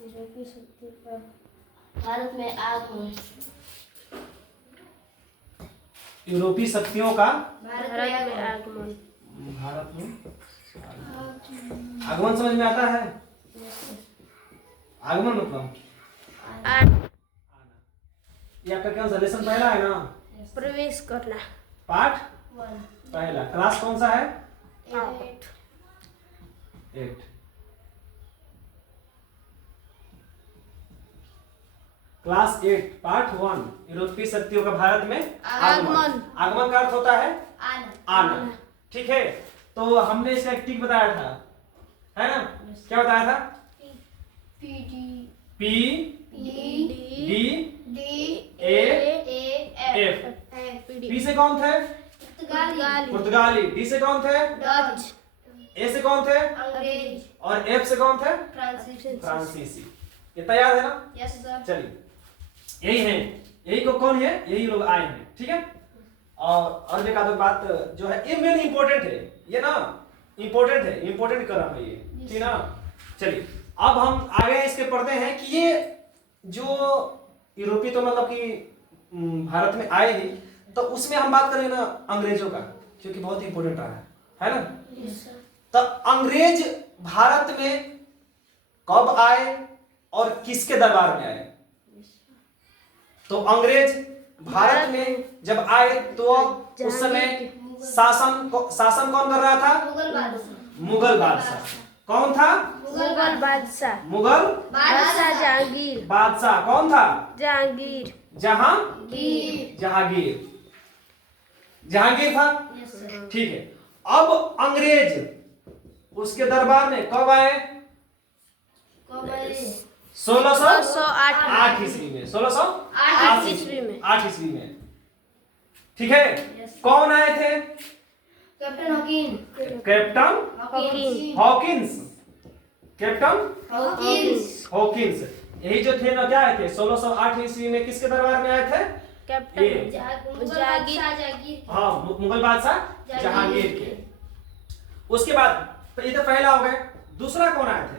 यूरोपीय शक्तियों का भारत में आगमन। यूरोपीय शक्तियों का भारत में आगमन। भारत में आगमन समझ में आता है? आगमन मतलब आना। ये आपका क्या सा लेसन पहला है ना? प्रवेश करना। पाठ पहला। क्लास कौन सा है? 8। क्लास 8 पार्ट 1 यूरोपीय शक्तियों का भारत में आगमन। आगमन का अर्थ होता है आना। ठीक है, तो हमने इसका एक टिक बताया था, है ना? क्या बताया था? P D A F. P से कौन थे? पुर्तगाली। डी से कौन थे? डच। ए से कौन थे? अंग्रेज। और एफ से कौन थे? फ्रांसीसी। ये तैयार है ना? Yes sir. चलिए, यही है, यही को कौन है? यही लोग आए हैं, ठीक है। और एक आध बात जो है, ये मेन इंपॉर्टेंट है, ये ना इंपॉर्टेंट है, इंपॉर्टेंट क्रम है ये, ठीक ना। चलिए, अब हम आगे इसके पढ़ते हैं कि ये जो यूरोपीय तो मतलब कि भारत में आए ही, तो उसमें हम बात करें ना अंग्रेजों का, क्योंकि बहुत इंपॉर्टेंट रहा है ना। तो अंग्रेज भारत में कब आए और किसके दरबार में आए? तो अंग्रेज भारत में जब आए तो उस समय शासन कौन कर रहा था? मुगल बादशाह। कौन था? मुगल बादशाह। मुगल बादशाह जहांगीर। बादशाह कौन था? जहांगीर। जहांगीर था, ठीक है। अब अंग्रेज उसके दरबार में कब आए? 1608 ईस्वी में। 1608 ईस्वी में। 8 ईस्वी में, ठीक है। कौन आए थे? Captain Hawkins. Captain Hawkins. यही जो थे ना, क्या आए थे? 1608 ईस्वी में किसके दरबार में आए थे? कैप्टन जहांगीर। हाँ, मुगल बादशाह जहांगीर के। उसके बाद तो ये तो पहला हो गया। दूसरा कौन आए थे?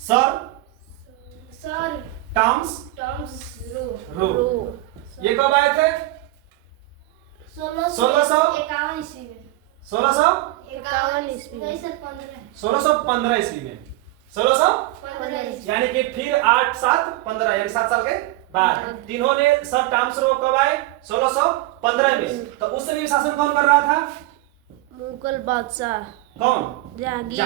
Sir Thomas Roe. ये कब आए थे? 1651 ईस्वी में। 1615 ईस्वी में। 1615 यानी कि फिर 8 7 15 यानी 7 साल के बाद इन्होंने सर टॉमस रो कब आए? 1615 में। तो उस समय शासन कौन कर रहा था? मुगल बादशाह कौन? जहांगीर।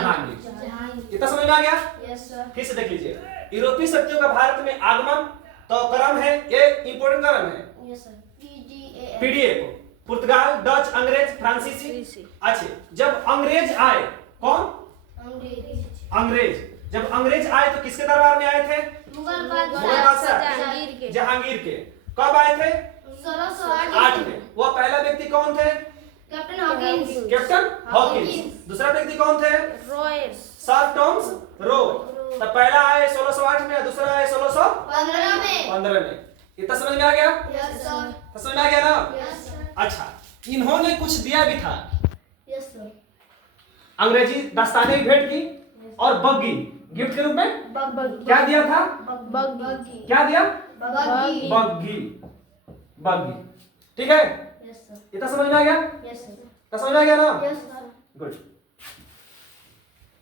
इतना समझ में आ गया? Yes sir. फिर से देख लीजिए, यूरोपीय शक्तियों का भारत में आगमन तो क्रम है, ये इंपॉर्टेंट क्रम है। Yes sir. पीडीए को पुर्तगाल, डच, अंग्रेज, फ्रांसीसी। अच्छे, जब अंग्रेज आए, कौन? अंग्रेज जब अंग्रेज आए तो किसके दरबार में आए थे? मुगल बादशाह जहांगीर के। कब आए थे? 1608 में। वो पहला व्यक्ति कौन थे? Captain Hawkins. दूसरा व्यक्ति कौन थे? Sir Thomas Roe. तो पहला आए 1608 में, दूसरा आए 1615 में। इतना समझ में आ गया? Yes sir. तो समझ में आ गया ना? Yes sir. अच्छा, इन्होंने कुछ दिया भी था। Yes sir. अंग्रेजी दस्ताने भी भेंट की और बग्गी गिफ्ट के रूप में क्या दिया था? क्या दिया? बग्गी। ठीक है, यस सर। इतना समझ में आ गया? Yes sir. तो समझ में आ गया ना? Yes sir. गुड।